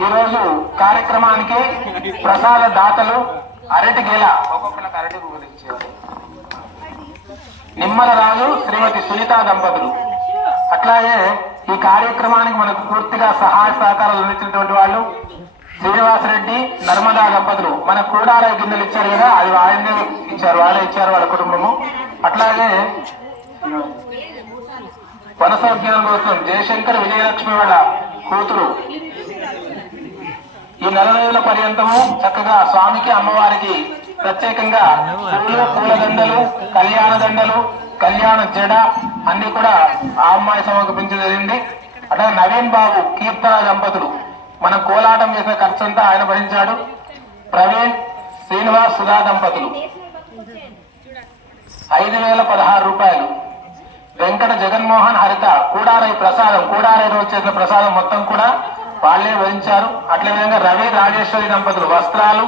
ఈరోజు కార్యక్రమానికి ప్రసాద దాతలు అరటి గెల ఒక్కొక్కరికి అరటి గురించి నిమ్మలరాజు శ్రీమతి సునీత దంపతులు. అట్లాగే ఈ కార్యక్రమానికి మనకు పూర్తిగా సహాయ సహకారాలు అందించినటువంటి వాళ్ళు శ్రీనివాసరెడ్డి నర్మదా దంపతులు. మన కూడార గిన్నెలు ఇచ్చారు కదా అది ఆయన్నే ఇచ్చారు వాళ్ళే ఇచ్చారు వాళ్ళ కుటుంబము. అట్లాగే వనసౌజ్ఞానం కోసం జయశంకర్ విజయలక్ష్మి వాళ్ళ కూతురు. ఈ నెల రోజుల పర్యంతము చక్కగా స్వామికి అమ్మవారికి ప్రత్యేకంగా పూలు పూల దండలు కళ్యాణ దండలు కళ్యాణ జడ అన్ని కూడా ఆ అమ్మాయి సమర్పించడం జరిగింది. అట్లా నవీన్ బాబు కీర్తన దంపతులు. మనం కోలాటం చేసిన ఖర్చంతా ఆయన భరించాడు. ప్రవీణ్ శ్రీనివాస్ సుధా దంపతులు. ఐదు వేల పదహారు రూపాయలు. వెంకట జగన్మోహన్ హరిత కూడారై ప్రసాదం కూడారై రోజు చేసిన ప్రసాదం మొత్తం కూడా వాళ్ళే వహించారు అట్లే విధంగా రవి రాజేశ్వరి దంపతులు వస్త్రాలు